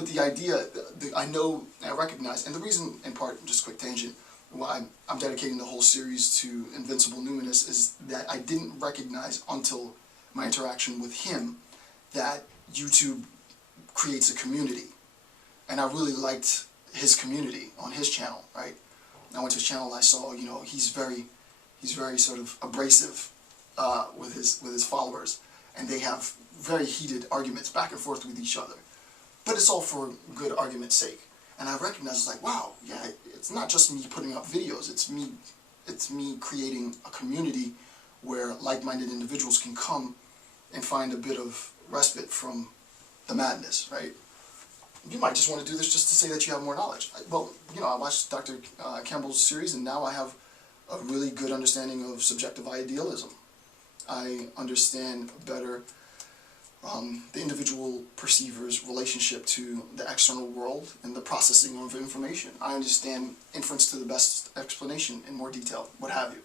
But the idea, I know, I recognize, and the reason, in part, just a quick tangent, why I'm dedicating the whole series to Invincible Numinous is that I didn't recognize until my interaction with him that YouTube creates a community. And I really liked his community on his channel, right? I went to his channel and I saw, you know, he's very sort of abrasive with his followers, and they have very heated arguments back and forth with each other. But it's all for good argument's sake. And I recognized, like, wow, yeah, it's not just me putting up videos, it's me creating a community where like-minded individuals can come and find a bit of respite from the madness, right? You might just want to do this just to say that you have more knowledge. Well, you know, I watched Dr. Campbell's series, and now I have a really good understanding of subjective idealism. I understand better the individual perceiver's relationship to the external world and the processing of information. I understand inference to the best explanation in more detail, what have you.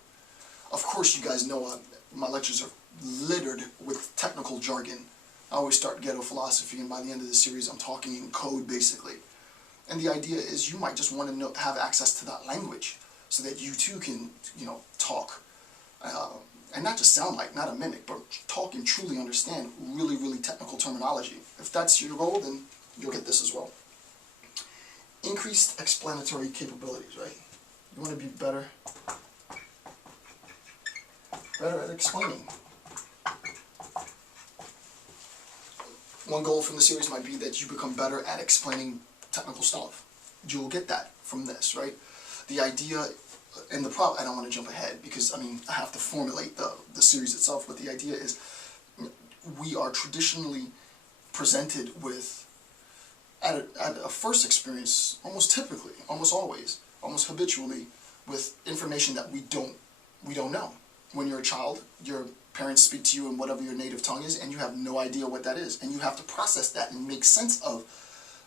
Of course, you guys know my lectures are littered with technical jargon. I always start ghetto philosophy, and by the end of the series, I'm talking in code, basically. And the idea is you might just want to have access to that language so that you too can, you know, talk. And not just sound like, not a mimic, but talk and truly understand really, really technical terminology. If that's your goal, then you'll get this as well. Increased explanatory capabilities, right? You want to be better at explaining. One goal from the series might be that you become better at explaining technical stuff. You'll get that from this, right? The idea and the problem, I don't want to jump ahead because, I mean, I have to formulate the series itself, but the idea is we are traditionally presented with, at a first experience, almost typically, almost always, almost habitually, with information that we don't know. When you're a child, your parents speak to you in whatever your native tongue is, and you have no idea what that is, and you have to process that and make sense of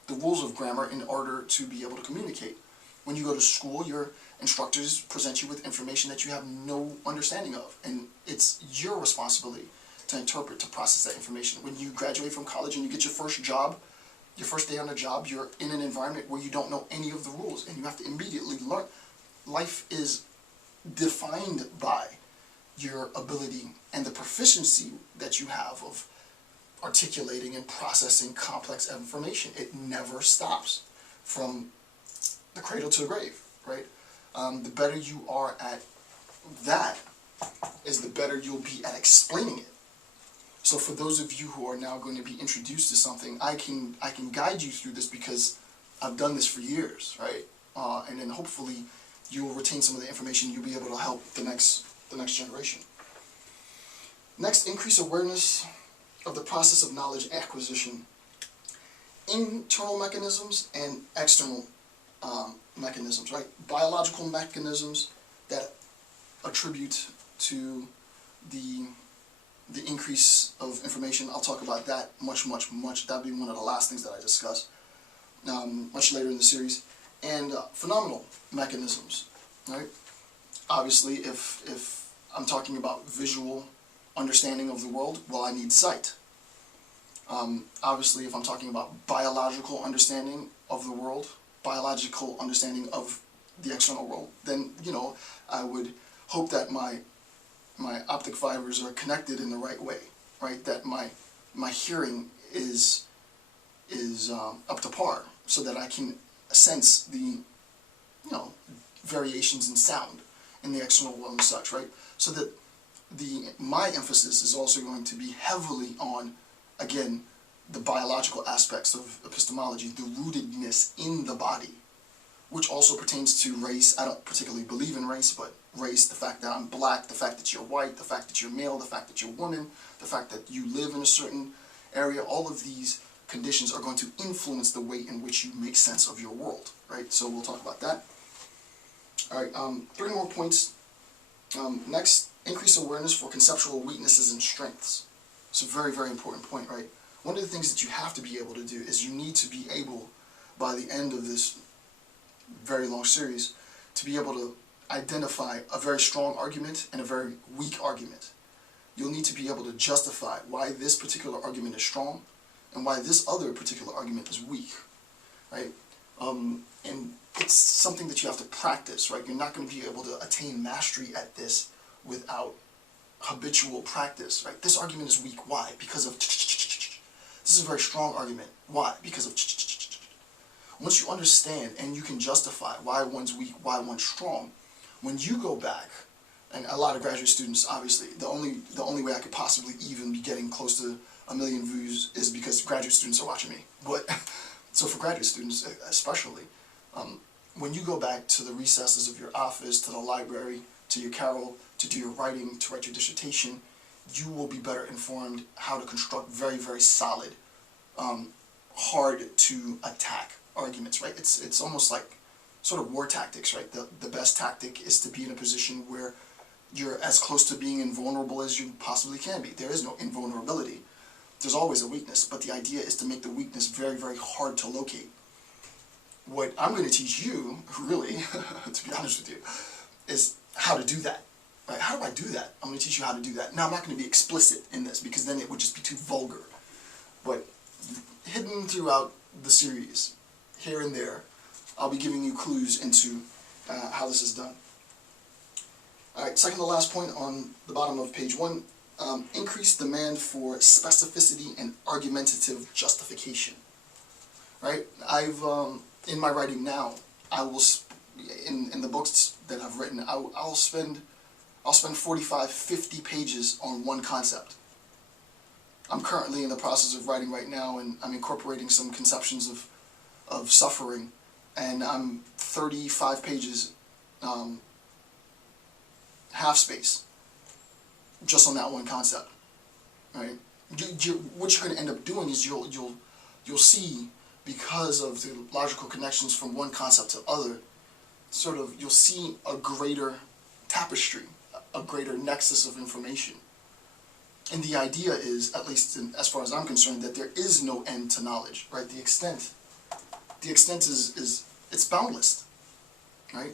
the rules of grammar in order to be able to communicate. When you go to school, your instructors present you with information that you have no understanding of, and it's your responsibility to interpret, to process that information. When you graduate from college and you get your first job, your first day on the job, you're in an environment where you don't know any of the rules, and you have to immediately learn. Life is defined by your ability and the proficiency that you have of articulating and processing complex information. It never stops from the cradle to the grave, right? The better you are at that is the better you'll be at explaining it. So for those of you who are now going to be introduced to something, I can guide you through this because I've done this for years, right? And then hopefully you will retain some of the information. You'll be able to help the next generation. Next, increase awareness of the process of knowledge acquisition. Internal mechanisms and external mechanisms, right? Biological mechanisms that attribute to the increase of information. I'll talk about that much. That'll be one of the last things that I discuss much later in the series. And phenomenal mechanisms, right? Obviously, if I'm talking about visual understanding of the world, well, I need sight. Obviously, if I'm talking about biological understanding of the world, biological understanding of the external world, then, you know, I would hope that my optic fibers are connected in the right way, right? That my hearing is up to par, so that I can sense the, you know, variations in sound in the external world and such, right? So that my emphasis is also going to be heavily on, again, the biological aspects of epistemology, the rootedness in the body, which also pertains to race. I don't particularly believe in race, but race, the fact that I'm black, the fact that you're white, the fact that you're male, the fact that you're woman, the fact that you live in a certain area, all of these conditions are going to influence the way in which you make sense of your world, right? So we'll talk about that. All right, 3 more points. Next, increase awareness for conceptual weaknesses and strengths. It's a very, very important point, right? One of the things that you have to be able to do is you need to be able, by the end of this very long series, to be able to identify a very strong argument and a very weak argument. You'll need to be able to justify why this particular argument is strong and why this other particular argument is weak. right? And it's something that you have to practice, right? You're not going to be able to attain mastery at this without habitual practice, right? This argument is weak. Why? Because of this is a very strong argument. Why? Because of once you understand and you can justify why one's weak, why one's strong, when you go back, and a lot of graduate students, obviously, the only way I could possibly even be getting close to 1 million views is because graduate students are watching me. But so for graduate students especially, when you go back to the recesses of your office, to the library, to your carrel, to do your writing, to write your dissertation, you will be better informed how to construct very, very solid, hard to attack arguments, right? It's almost like sort of war tactics, right? The best tactic is to be in a position where you're as close to being invulnerable as you possibly can be. There is no invulnerability. There's always a weakness, but the idea is to make the weakness very, very hard to locate. What I'm going to teach you, really, to be honest with you, is how to do that. Right? How do I do that? I'm going to teach you how to do that. Now, I'm not going to be explicit in this because then it would just be too vulgar. But hidden throughout the series, here and there, I'll be giving you clues into how this is done. Alright, second to last point on the bottom of page 1, increased demand for specificity and argumentative justification. Right? I've, in my writing now, I will, in the books that I've written, I'll spend 45, 50 pages on one concept. I'm currently in the process of writing right now, and I'm incorporating some conceptions of suffering, and I'm 35 pages half space just on that one concept. Right? What you're going to end up doing is you'll see, because of the logical connections from one concept to other, sort of you'll see a greater tapestry, a greater nexus of information. And the idea is, at least as far as I'm concerned, that there is no end to knowledge, right? The extent is it's boundless, right?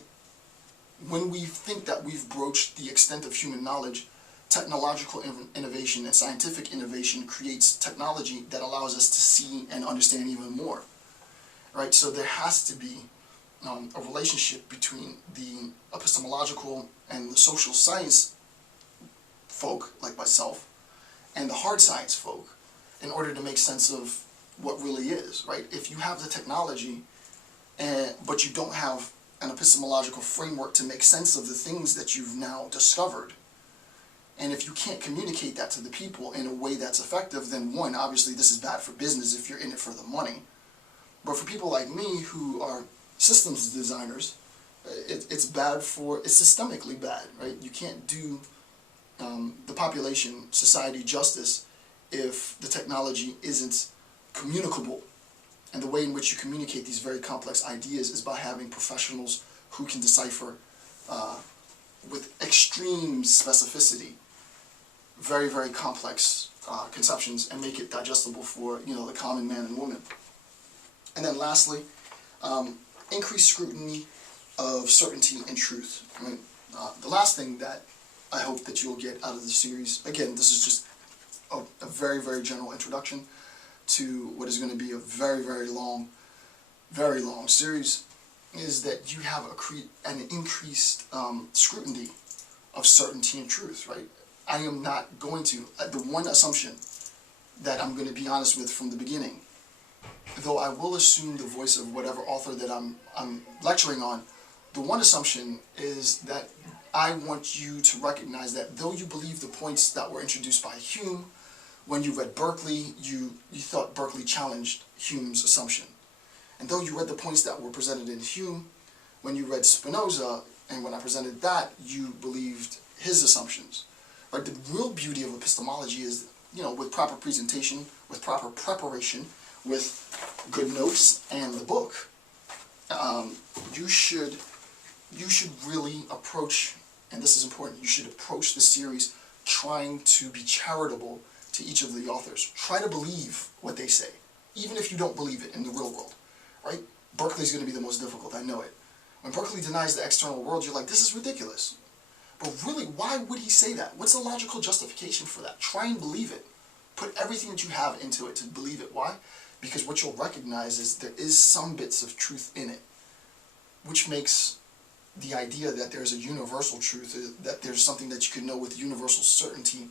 When we think that we've broached the extent of human knowledge, technological innovation and scientific innovation creates technology that allows us to see and understand even more, right? So there has to be a relationship between the epistemological and the social science folk, like myself, and the hard science folk, in order to make sense of what really is, right? If you have the technology, but you don't have an epistemological framework to make sense of the things that you've now discovered, and if you can't communicate that to the people in a way that's effective, then one, obviously this is bad for business if you're in it for the money. But for people like me who are systems designers, it's systemically bad, right? You can't do the population, society justice if the technology isn't communicable. And the way in which you communicate these very complex ideas is by having professionals who can decipher with extreme specificity very, very complex conceptions and make it digestible for, the common man and woman. And then lastly, increased scrutiny of certainty and truth. Right? The last thing that I hope that you'll get out of the series, again, this is just a very, very general introduction to what is going to be a very, very long series, is that you have an increased scrutiny of certainty and truth, right? I am not going to, the one assumption that I'm going to be honest with from the beginning, though I will assume the voice of whatever author that I'm lecturing on, the one assumption is that I want you to recognize that though you believe the points that were introduced by Hume, when you read Berkeley, you thought Berkeley challenged Hume's assumption. And though you read the points that were presented in Hume, when you read Spinoza, and when I presented that, you believed his assumptions. Right? The real beauty of epistemology is, with proper presentation, with proper preparation, with good notes and the book, you should really approach, and this is important, you should approach the series trying to be charitable to each of the authors. Try to believe what they say, even if you don't believe it in the real world, right? Berkeley's going to be the most difficult, I know it. When Berkeley denies the external world, you're like, this is ridiculous. But really, why would he say that? What's the logical justification for that? Try and believe it. Put everything that you have into it to believe it. Why? because what you'll recognize is there is some bits of truth in it, which makes the idea that there's a universal truth, that there's something that you can know with universal certainty,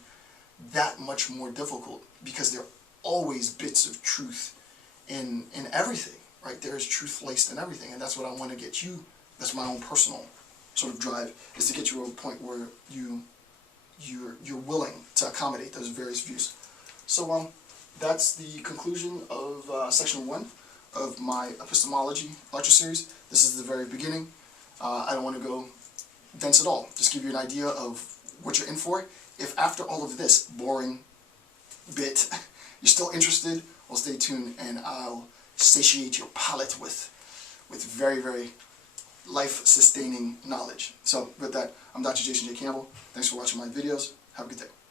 that much more difficult, because there are always bits of truth in everything, right? There is truth laced in everything, and that's what I want to get you. That's my own personal sort of drive, is to get you to a point where you're willing to accommodate those various views. So that's the conclusion of section 1 of my epistemology lecture series. This is the very beginning. I don't want to go dense at all. Just give you an idea of what you're in for. If after all of this boring bit you're still interested, well, stay tuned and I'll satiate your palate with very, very life-sustaining knowledge. So with that, I'm Dr. Jason J. Campbell. Thanks for watching my videos. Have a good day.